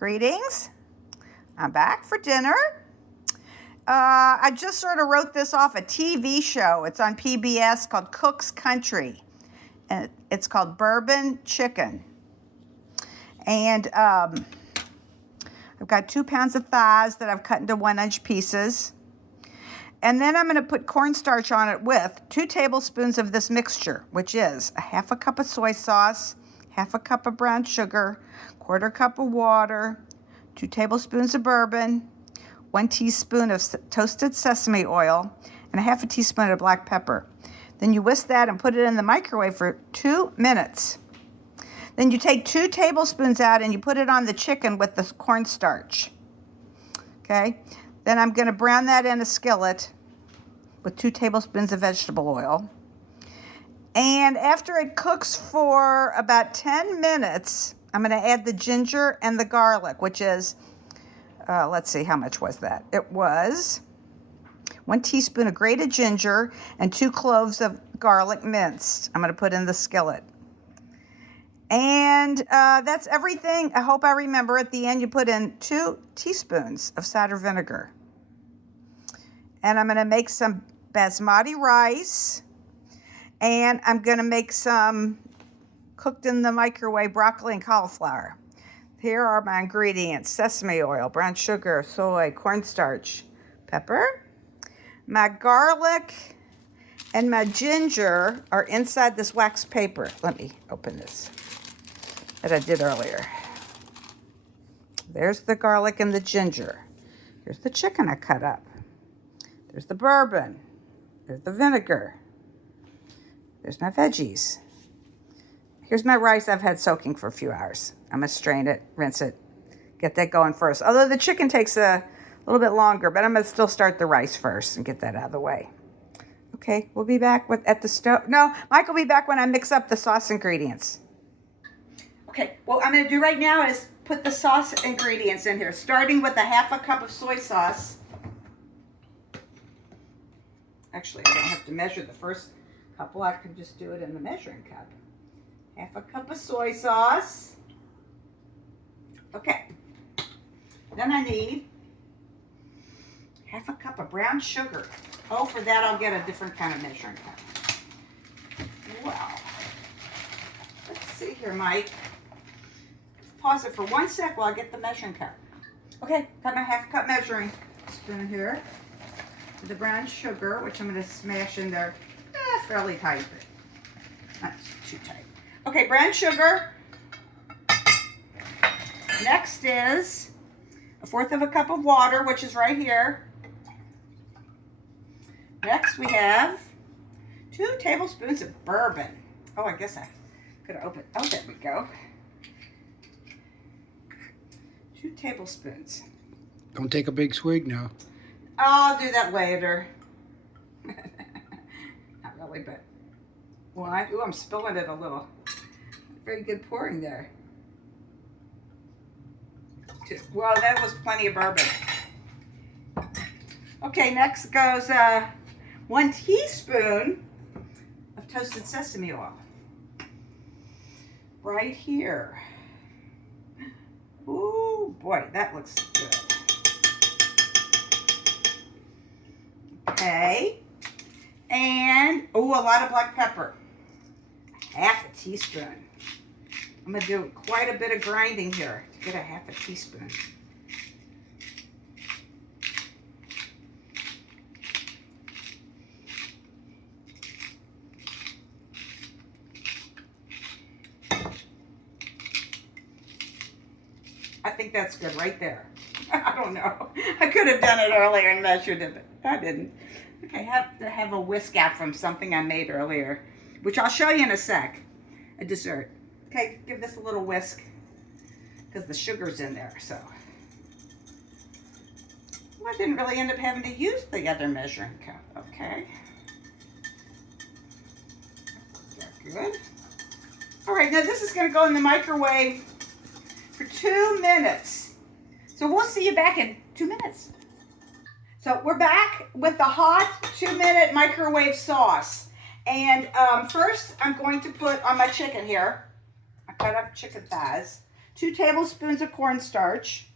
Greetings. I'm back for dinner. I just sort of wrote this off a TV show. It's on PBS called Cook's Country. And it's called Bourbon Chicken. And I've got 2 pounds of thighs that I've cut into 1-inch pieces. And then I'm going to put cornstarch on it with 2 tablespoons of this mixture, which is a 1/2 cup of soy sauce, 1/2 cup of brown sugar, 1/4 cup of water, 2 tablespoons of bourbon, 1 teaspoon of toasted sesame oil, and a 1/2 teaspoon of black pepper. Then you whisk that and put it in the microwave for 2 minutes. Then you take 2 tablespoons out and you put it on the chicken with the cornstarch. Okay? Then I'm going to brown that in a skillet with 2 tablespoons of vegetable oil. And after it cooks for about 10 minutes, I'm going to add the ginger and the garlic, which is, let's see, how much was that? It was 1 teaspoon of grated ginger and 2 cloves of garlic minced. I'm going to put in the skillet. And that's everything. I hope I remember. At the end, you put in 2 teaspoons of cider vinegar. And I'm going to make some basmati rice. And I'm going to make some cooked in the microwave broccoli and cauliflower. Here are my ingredients: sesame oil, brown sugar, soy, cornstarch, pepper. My garlic and my ginger are inside this wax paper. Let me open this that I did earlier. There's the garlic and the ginger. Here's the chicken I cut up. There's the bourbon. There's the vinegar. There's my veggies. Here's my rice I've had soaking for a few hours. I'm going to strain it, rinse it, get that going first. Although the chicken takes a little bit longer, but I'm going to still start the rice first and get that out of the way. Okay, we'll be back at the stove. No, Mike will be back when I mix up the sauce ingredients. Okay, what I'm going to do right now is put the sauce ingredients in here, starting with a 1/2 cup of soy sauce. Actually, I don't have to measure the first couple. I can just do it in the measuring cup. 1/2 cup of soy sauce. Okay. Then I need 1/2 cup of brown sugar. Oh, for that I'll get a different kind of measuring cup. Wow. Let's see here, Mike. Pause it for 1 sec while I get the measuring cup. Okay, got my 1/2 cup measuring spoon here. The brown sugar, which I'm going to smash in there fairly tight, but not too tight. Okay, brown sugar. Next is 1/4 cup of water, which is right here. Next we have 2 tablespoons of bourbon. Oh, I guess I could have opened. Oh, there we go. 2 tablespoons. Don't take a big swig now. I'll do that later. Not really, but well, I'm spilling it a little. Very good pouring there. Well, that was plenty of bourbon. Okay, next goes 1 teaspoon of toasted sesame oil. Right here. Ooh, boy, that looks good. Okay. And, a lot of black pepper. 1/2 teaspoon. I'm going to do quite a bit of grinding here to get a 1/2 teaspoon. I think that's good right there. I don't know. I could have done it earlier and measured it, but I didn't. Okay, I have to have a whisk out from something I made earlier, which I'll show you in a sec. A dessert. Okay, give this a little whisk because the sugar's in there, so. Well, I didn't really end up having to use the other measuring cup. Okay. Good. All right, now this is going to go in the microwave for 2 minutes. So we'll see you back in 2 minutes. So we're back with the hot 2-minute microwave sauce. And first I'm going to put on my chicken here. I cut up chicken thighs. 2 tablespoons of cornstarch.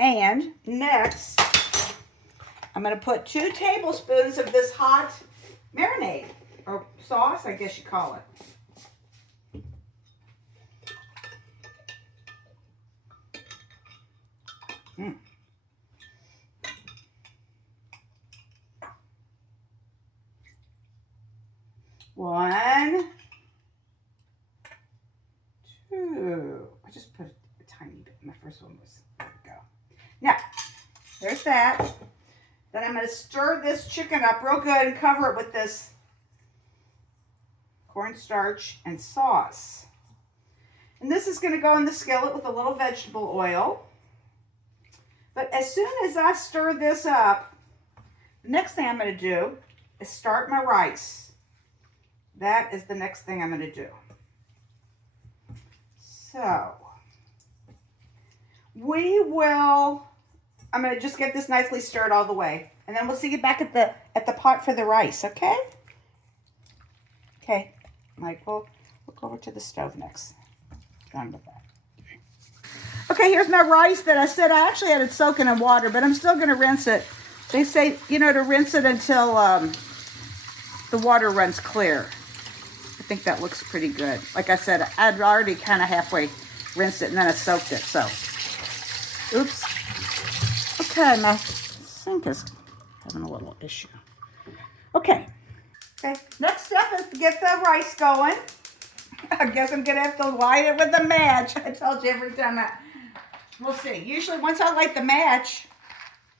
And next, I'm going to put 2 tablespoons of this hot marinade, or sauce, I guess you call it. Mm. One, two. I just put a tiny bit. My first one was, there we go. Now, there's that. Then I'm going to stir this chicken up real good and cover it with this cornstarch and sauce. And this is going to go in the skillet with a little vegetable oil. But as soon as I stir this up, the next thing I'm going to do is start my rice. That is the next thing I'm going to do. So, I'm going to just get this nicely stirred all the way. And then we'll see you back at the pot for the rice, okay? Okay, Mike, we'll go over to the stove next. Done with that. Okay, here's my rice that I said I actually had it soaking in water, but I'm still going to rinse it. They say, you know, to rinse it until the water runs clear. I think that looks pretty good. Like I said, I'd already kind of halfway rinsed it and then I soaked it, so. Oops. Okay, my sink is having a little issue. Okay, next step is to get the rice going. I guess I'm gonna have to light it with a match. I told you every time we'll see. Usually once I light the match,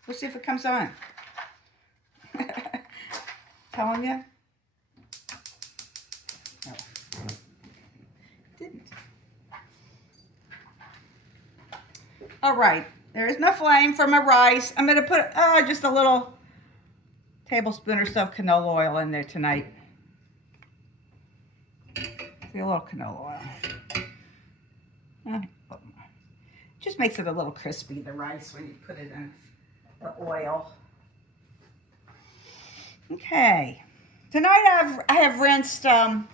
we'll see if it comes on. Telling you? No. Didn't. All right, there's my flame for my rice. I'm gonna put just a little tablespoon or so of canola oil in there tonight. See, a little canola oil. Just makes it a little crispy, the rice, when you put it in the oil. Okay. Tonight I have rinsed a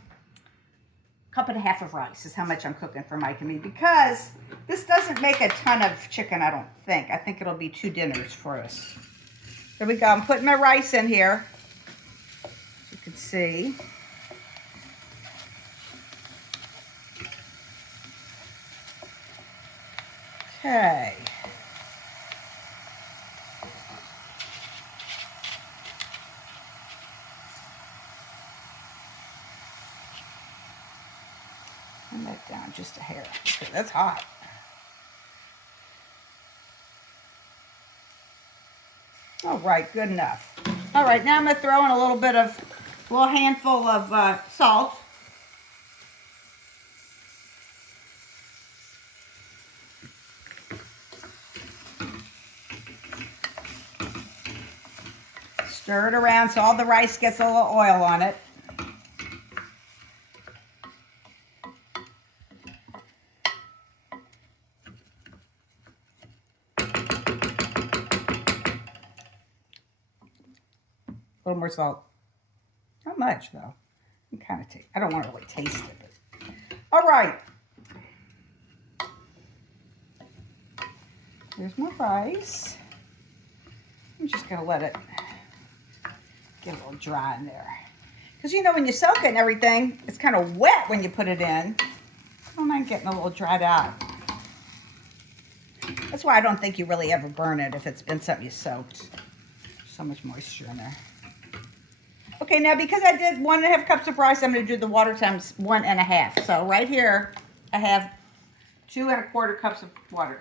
cup and a half of rice is how much I'm cooking for Mike and me, because this doesn't make a ton of chicken, I don't think. I think it'll be 2 dinners for us. There we go. I'm putting my rice in here, as you can see. Okay. Turn that down just a hair. Okay, that's hot. All right, good enough. All right, now I'm going to throw in a little handful of salt. Stir it around so all the rice gets a little oil on it. A little more salt. Not much, though. I don't want to really taste it. But. All right. Here's my rice. I'm just going to let it get a little dry in there. Because, you know, when you soak it and everything, it's kind of wet when you put it in. I don't mind getting a little dried out. That's why I don't think you really ever burn it if it's been something you soaked. So much moisture in there. Okay, now because I did 1.5 cups of rice, I'm going to do the water times 1.5. So right here, I have 2.25 cups of water.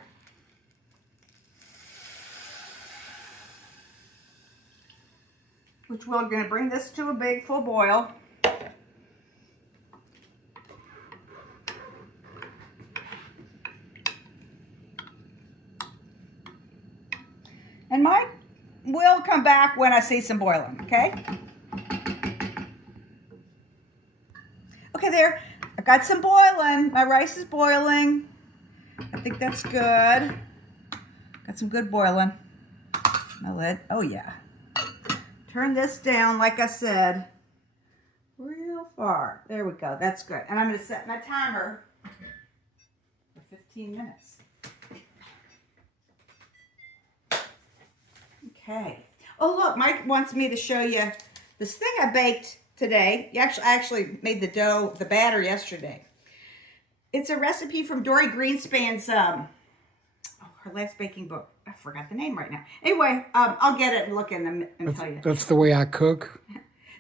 Which we're going to bring this to a big full boil. And mine will come back when I see some boiling, okay? Okay, there. I got some boiling. My rice is boiling. I think that's good. Got some good boiling. My lid. Oh, yeah. Turn this down, like I said, real far. There we go. That's good. And I'm going to set my timer for 15 minutes. Okay. Oh, look, Mike wants me to show you this thing I baked today. I actually made the dough, the batter yesterday. It's a recipe from Dory Greenspan's, her last baking book. I forgot the name right now. Anyway, I'll get it and look in them and tell you. That's the way I cook.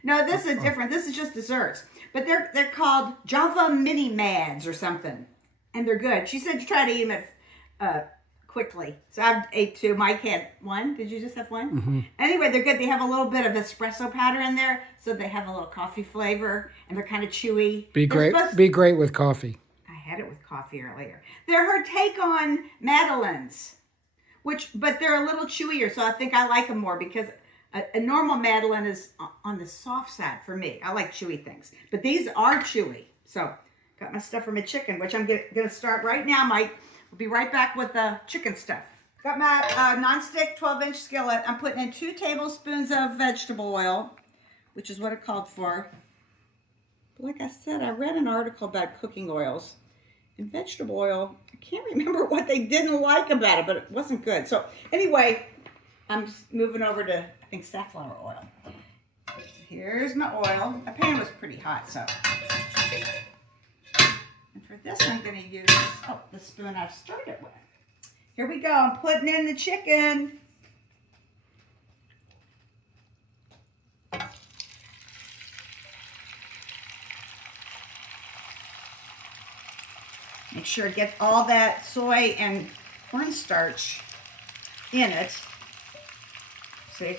No, this is different. This is just desserts. But they're called Java Mini Mads or something. And they're good. She said to try to eat them quickly. So I've ate 2. Mike had 1. Did you just have 1? Mm-hmm. Anyway, they're good. They have a little bit of espresso powder in there. So they have a little coffee flavor. And they're kind of chewy. Be great with coffee. I had it with coffee earlier. They're her take on Madeleines. But they're a little chewier. So I think I like them more because a normal Madeleine is on the soft side for me. I like chewy things. But these are chewy. So got my stuff for my chicken, which I'm going to start right now, Mike. We'll be right back with the chicken stuff. Got my nonstick 12-inch skillet. I'm putting in 2 tablespoons of vegetable oil, which is what it called for. But like I said, I read an article about cooking oils. And vegetable oil, I can't remember what they didn't like about it, but it wasn't good. So anyway, I'm just moving over to, I think, safflower oil. Here's my oil. My pan was pretty hot, so. And for this, I'm going to use, the spoon I've stirred it with. Here we go. I'm putting in the chicken. Make sure to get all that soy and cornstarch in it. See,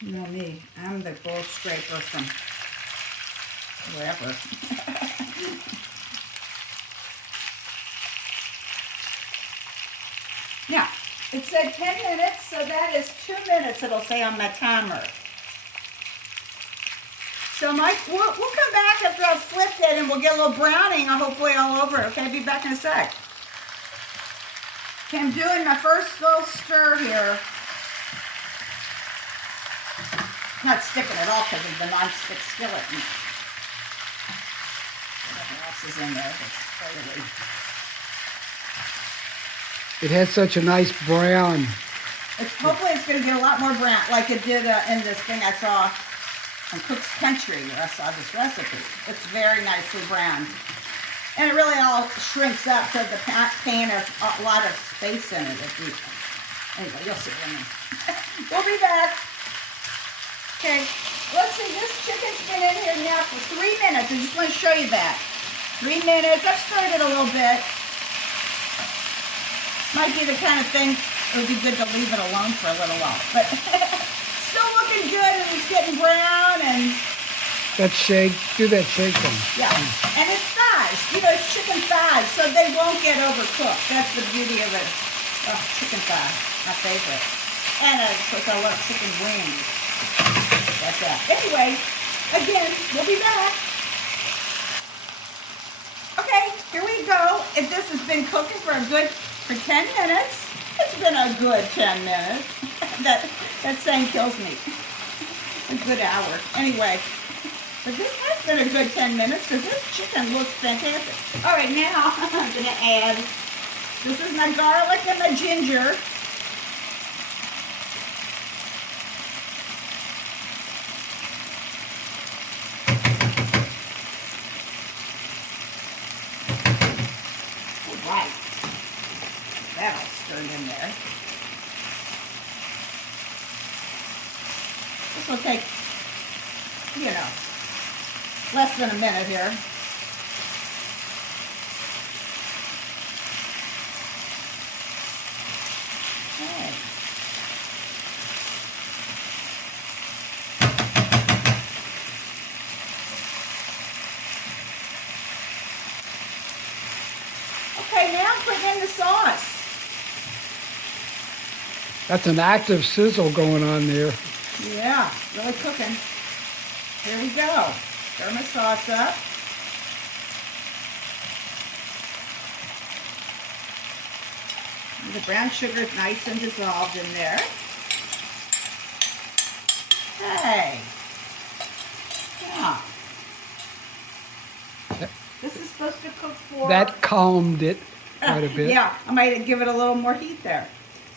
you know me, I'm the gold scraper from wherever. Now, it said 10 minutes, so that is 2 minutes it'll say on my timer. So Mike, we'll come back after I've flipped it and we'll get a little browning, hopefully all over. Okay, I'll be back in a sec. Okay, I'm doing my first little stir here. Not sticking at all because of the non-stick skillet. And whatever else is in there that's oily. It has such a nice brown. Hopefully it's going to get a lot more brown, like it did in this thing I saw on Cook's Country, where I saw this recipe. It's very nicely browned. And it really all shrinks up so the pan has a lot of space in it. Anyway, you'll see what I mean. We'll be back. Okay, let's see, this chicken's been in here now for 3 minutes. I just want to show you that. 3 minutes. I've stirred it a little bit. Might be the kind of thing it would be good to leave it alone for a little while. But still looking good, and it's getting brown, and That shake, do that shake thing. yeah, and it's thighs, it's chicken thighs, so they won't get overcooked. That's the beauty of it. Oh, chicken thigh, my favorite. And of course, I love chicken wings. That's that. Anyway, again, we'll be back. Okay, here we go. If this has been cooking for 10 minutes, it's been a good 10 minutes. that saying kills me. A good hour. Anyway. But this has been a good 10 minutes because this chicken looks fantastic. All right, now I'm going to add, this is my garlic and my ginger. All right. That all stirred in there. This will take, less than a minute here. Okay. Okay, now I'm putting in the sauce. That's an active sizzle going on there. Yeah, really cooking. Here we go. Stir my sauce up. The brown sugar is nice and dissolved in there. Okay. Yeah. This is supposed to cook for... That calmed it quite a bit. Yeah, I might give it a little more heat there.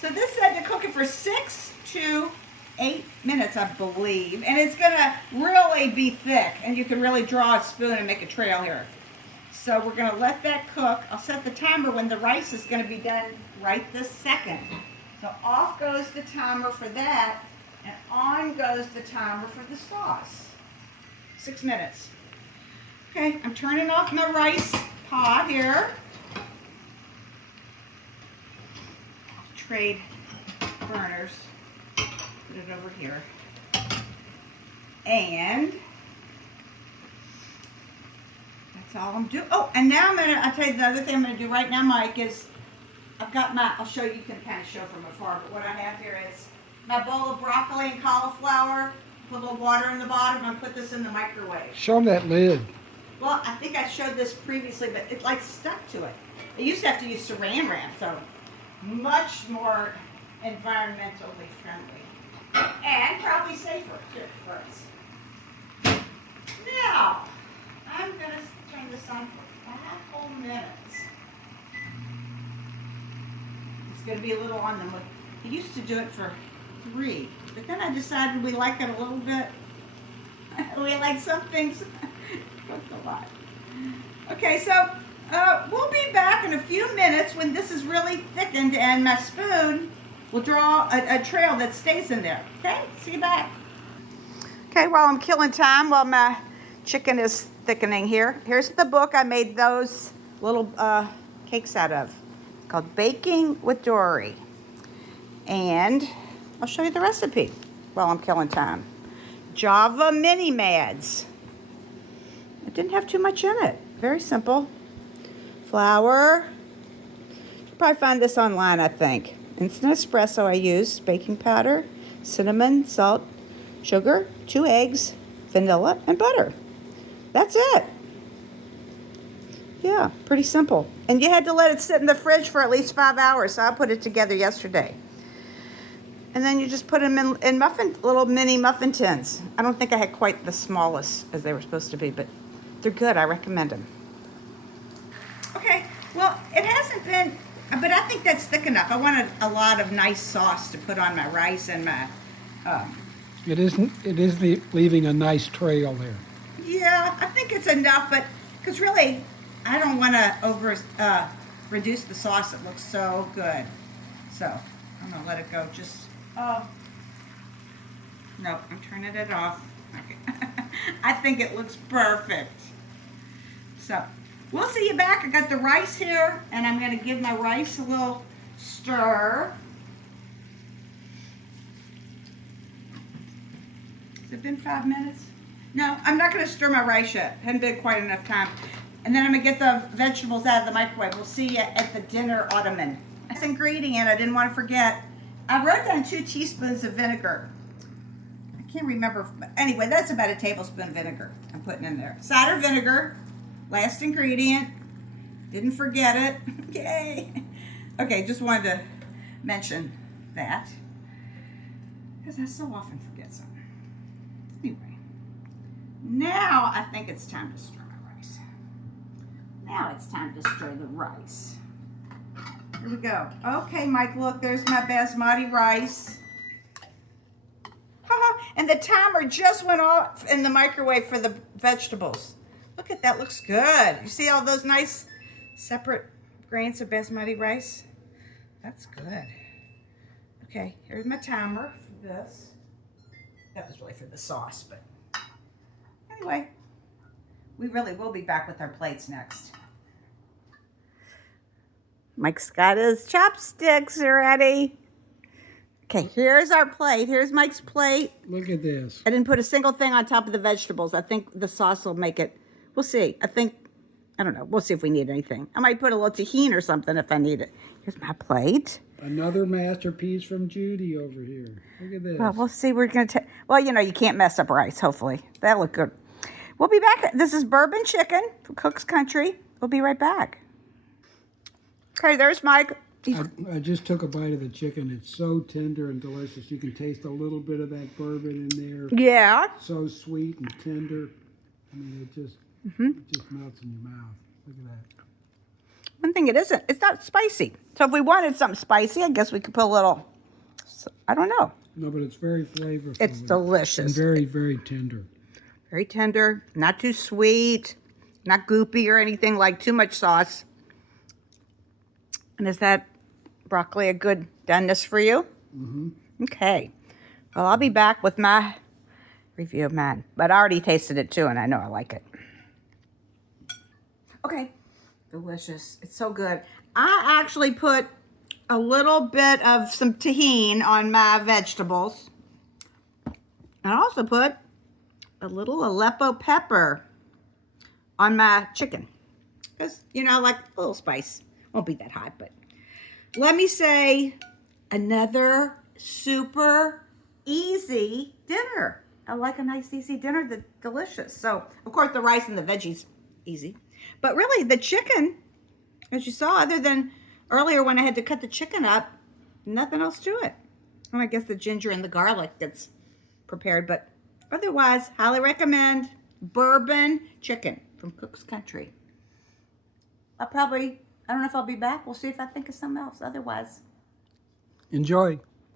So this said to cook it for 6 to 8 minutes, I believe. And it's going to really be thick. And you can really draw a spoon and make a trail here. So we're going to let that cook. I'll set the timer when the rice is going to be done right this second. So off goes the timer for that. And on goes the timer for the sauce. 6 minutes. Okay, I'm turning off my rice pot here. Trade burners. Put it over here. And that's all I'm doing. Oh, and now I'll tell you the other thing I'm gonna do right now, Mike, is I've got I'll show you, can kind of show from afar, but what I have here is my bowl of broccoli and cauliflower. Put a little water in the bottom and put this in the microwave. Show them that lid. Well, I think I showed this previously, but it like stuck to it. I used to have to use saran wrap, so much more environmentally friendly. And probably safer too for us. Now, I'm going to turn this on for 5 whole minutes. It's going to be a little on the... I used to do it for 3, but then I decided we like it a little bit. We like some things cooked a lot. Okay, so we'll be back in a few minutes when this is really thickened and my spoon will draw a trail that stays in there. Okay, see you back. Okay, while I'm killing time, while my chicken is thickening here, here's the book I made those little cakes out of, called Baking with Dory. And I'll show you the recipe while I'm killing time. Java Mini Mads. It didn't have too much in it. Very simple. Flour. You'll probably find this online, I think. Instant espresso I use. Baking powder, cinnamon, salt, sugar, 2 eggs, vanilla, and butter. That's it. Yeah, pretty simple. And you had to let it sit in the fridge for at least 5 hours, so I put it together yesterday. And then you just put them in little mini muffin tins. I don't think I had quite the smallest as they were supposed to be, but they're good. I recommend them. Okay, well, it hasn't been, but I think that's thick enough. I wanted a lot of nice sauce to put on my rice and my... It is leaving a nice trail there. Yeah, I think it's enough, but because really, I don't want to reduce the sauce. It looks so good. So I'm going to let it go just... no, I'm turning it off. Okay. I think it looks perfect. So, we'll see you back. I got the rice here, and I'm going to give my rice a little stir. Has it been 5 minutes? No, I'm not going to stir my rice yet. Hadn't been quite enough time. And then I'm going to get the vegetables out of the microwave. We'll see you at the dinner ottoman. This ingredient, I didn't want to forget. I wrote down 2 teaspoons of vinegar. I can't remember. Anyway, that's about a tablespoon of vinegar I'm putting in there. Cider vinegar, last ingredient. Didn't forget it. Yay. Okay, just wanted to mention that because I so often forget something. Anyway, now I think it's time to stir my rice. Now it's time to stir the rice. Here we go. Okay, Mike, look, there's my basmati rice. And the timer just went off in the microwave for the vegetables. Look at that, looks good. You see all those nice separate grains of basmati rice? That's good. Okay, here's my timer for this. That was really for the sauce, but anyway, we really will be back with our plates next. Mike's got his chopsticks ready. Okay, here's our plate. Here's Mike's plate. Look at this. I didn't put a single thing on top of the vegetables. I think the sauce will make it. We'll see. I don't know. We'll see if we need anything. I might put a little tahini or something if I need it. Here's my plate. Another masterpiece from Judy over here. Look at this. Well, we'll see. We're going to well, you know, you can't mess up rice, hopefully. That'll look good. We'll be back. This is Bourbon chicken from Cook's Country. We'll be right back. Okay, there's Mike. I just took a bite of the chicken. It's so tender and delicious. You can taste a little bit of that bourbon in there. Yeah. So sweet and tender. I mean, it just melts in your mouth. Look at that. One thing it isn't, it's not spicy. So if we wanted something spicy, I guess we could put a little, I don't know. No, but it's very flavorful. It's delicious. And very, very tender. Very tender, not too sweet, not goopy or anything like too much sauce. And is that broccoli a good doneness for you? Mm-hmm. Okay. Well, I'll be back with my review of mine. But I already tasted it too, and I know I like it. Okay. Delicious. It's so good. I actually put a little bit of some tahini on my vegetables. And I also put a little Aleppo pepper on my chicken. Because, you know, I like a little spice. Won't be that hot, but let me say another super easy dinner. I like a nice easy dinner that's delicious. So, of course, the rice and the veggies, easy. But really, the chicken, as you saw, other than earlier when I had to cut the chicken up, nothing else to it. And I guess the ginger and the garlic that's prepared, but otherwise, highly recommend bourbon chicken from Cook's Country. I don't know if I'll be back. We'll see if I think of something else. Otherwise, Enjoy.